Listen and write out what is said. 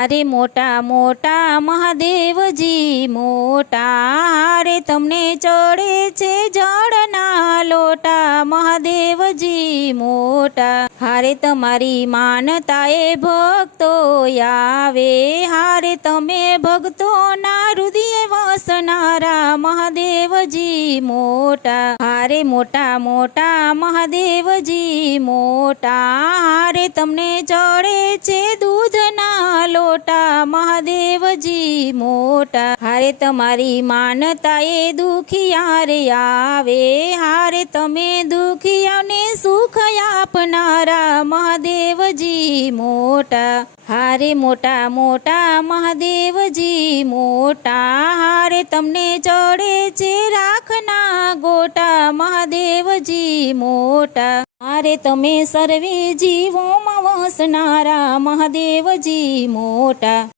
હારે મોટા મોટા મહાદેવજી મોટા, હારે તમને ચડે છે જળના લોટા મહાદેવજી મોટા, હારે તમારી માનતાએ ભક્તો આવે, હારે તમે ભક્તોના હૃદય વસનારા મહાદેવજી મોટા, હારે મોટા મોટા મહાદેવજી મોટા, હારે તમને ચડે છે દૂધના લોટા મહાદેવજી મોટા, હારે તમારી માનતાએ દુખિયા રે આવે, હારે તમે દુખિયાને સુખ આપનારા મહાદેવજી મોટા, હારે મોટા મોટા મહાદેવજી મોટા, હારે તમને ચડે છે રાખના ગોટા મહાદેવજી મોટા, હારે તમે સર્વે જીવોમાં વસનારા મહાદેવજી મોટા.